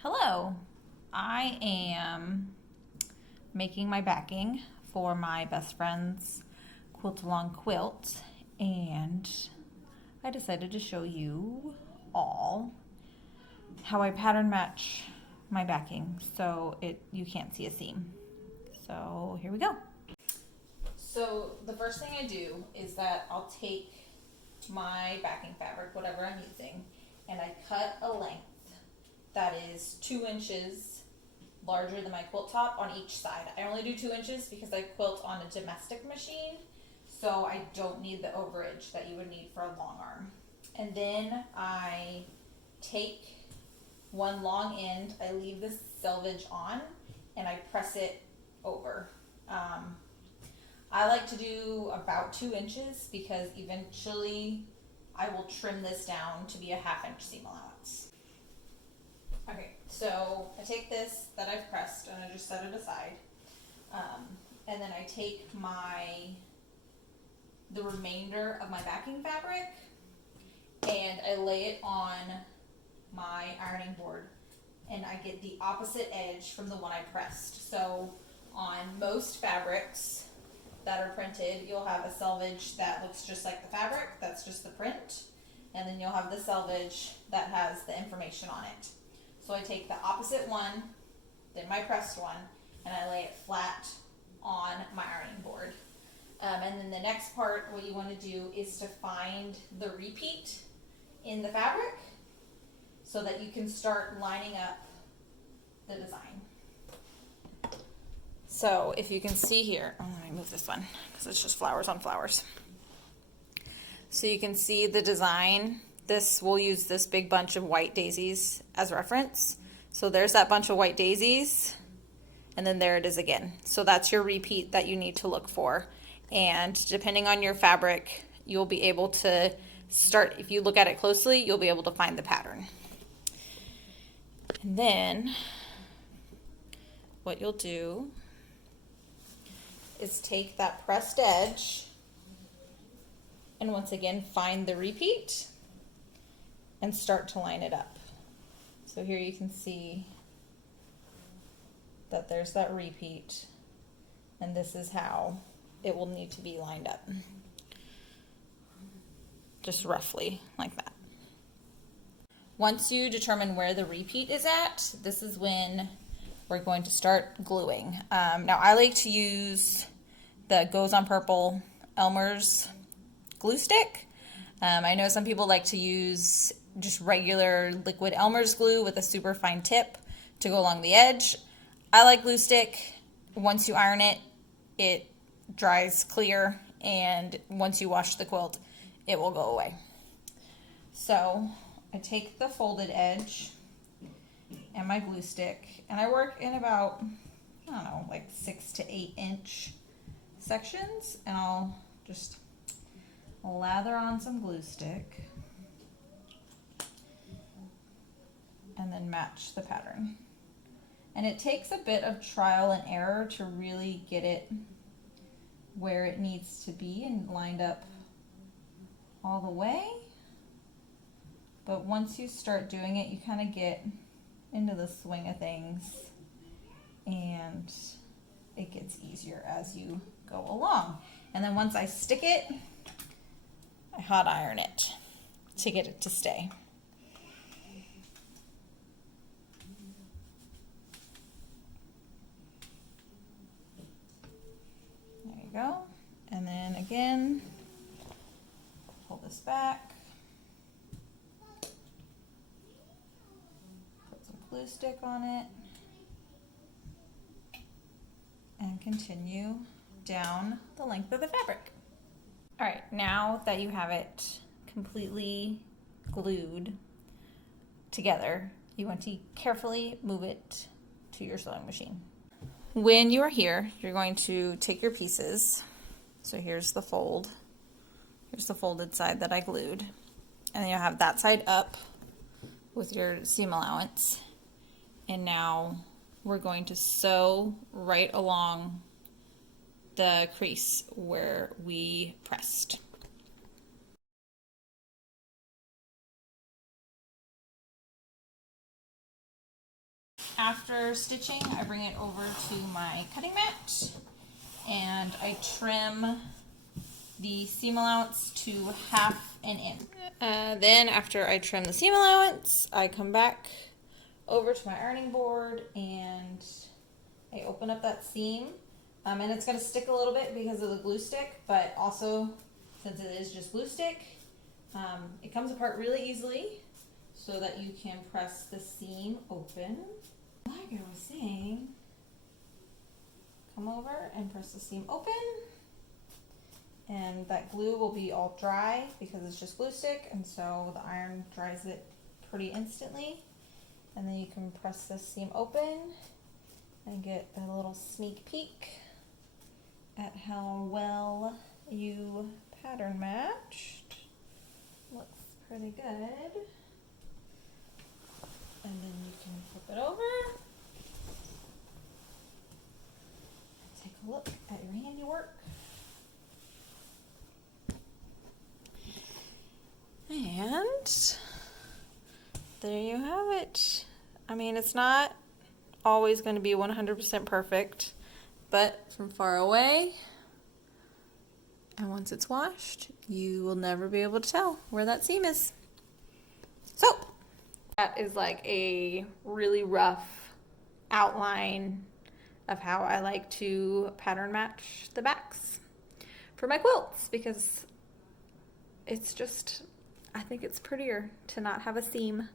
Hello, I am making my backing for my best friend's quilt along quilt, and I decided to show you all how I pattern match my backing so you can't see a seam. So here we go. So the first thing I do is that I'll take my backing fabric, whatever I'm using, and I cut a length that is 2 inches larger than my quilt top on each side. I only do 2 inches because I quilt on a domestic machine, so I don't need the overage that you would need for a long arm. And then I take one long end, I leave the selvage on, and I press it over. I like to do about 2 inches because eventually I will trim this down to be a 1/2 inch seam allowance. Okay, so I take this that I've pressed and I just set it aside. And then I take the remainder of my backing fabric and I lay it on my ironing board, and I get the opposite edge from the one I pressed. So on most fabrics that are printed, you'll have a selvage that looks just like the fabric, that's just the print, and then you'll have the selvage that has the information on it. So I take the opposite one, then my pressed one, and I lay it flat on my ironing board. And then the next part, what you want to do is to find the repeat in the fabric so that you can start lining up the design. So if you can see here, let me move this one because it's just flowers on flowers. So you can see the design. We'll use this big bunch of white daisies as reference. So there's that bunch of white daisies, and then there it is again. So that's your repeat that you need to look for. And depending on your fabric, you'll be able to start, if you look at it closely, you'll be able to find the pattern. And then what you'll do is take that pressed edge and once again find the repeat and start to line it up. So here you can see that there's that repeat, and this is how it will need to be lined up. Just roughly like that. Once you determine where the repeat is at, this is when we're going to start gluing. Now I like to use the Goes on Purple Elmer's glue stick. I know some people like to use just regular liquid Elmer's glue with a super fine tip to go along the edge. I like glue stick. Once you iron it, it dries clear, and once you wash the quilt, it will go away. So I take the folded edge and my glue stick, and I work in about, I don't know, like 6 to 8 inch sections, and I'll just lather on some glue stick and then match the pattern. And it takes a bit of trial and error to really get it where it needs to be and lined up all the way. But once you start doing it, you kind of get into the swing of things, and it gets easier as you go along. And then once I stick it, I hot iron it to get it to stay. There you go. And then again, pull this back. Put some glue stick on it. And continue down the length of the fabric. All right, now that you have it completely glued together, you want to carefully move it to your sewing machine. When you are here, you're going to take your pieces. So here's the fold. Here's the folded side that I glued. And then you'll have that side up with your seam allowance. And now we're going to sew right along the crease where we pressed. after stitching, I bring it over to my cutting mat and I trim the seam allowance to 1/2 inch. Then after I trim the seam allowance, I come back over to my ironing board and I open up that seam. And it's going to stick a little bit because of the glue stick, but also since it is just glue stick, it comes apart really easily so that you can press the seam open. Like I was saying, come over and press the seam open, and that glue will be all dry because it's just glue stick, and so the iron dries it pretty instantly. And then you can press this seam open and get a little sneak peek at how well you pattern matched. Looks pretty good. And then you can flip it over and take a look at your handiwork. And there you have it. I mean, it's not always going to be 100% perfect, but from far away, and once it's washed, you will never be able to tell where that seam is. So that is like a really rough outline of how I like to pattern match the backs for my quilts, because it's just, I think it's prettier to not have a seam.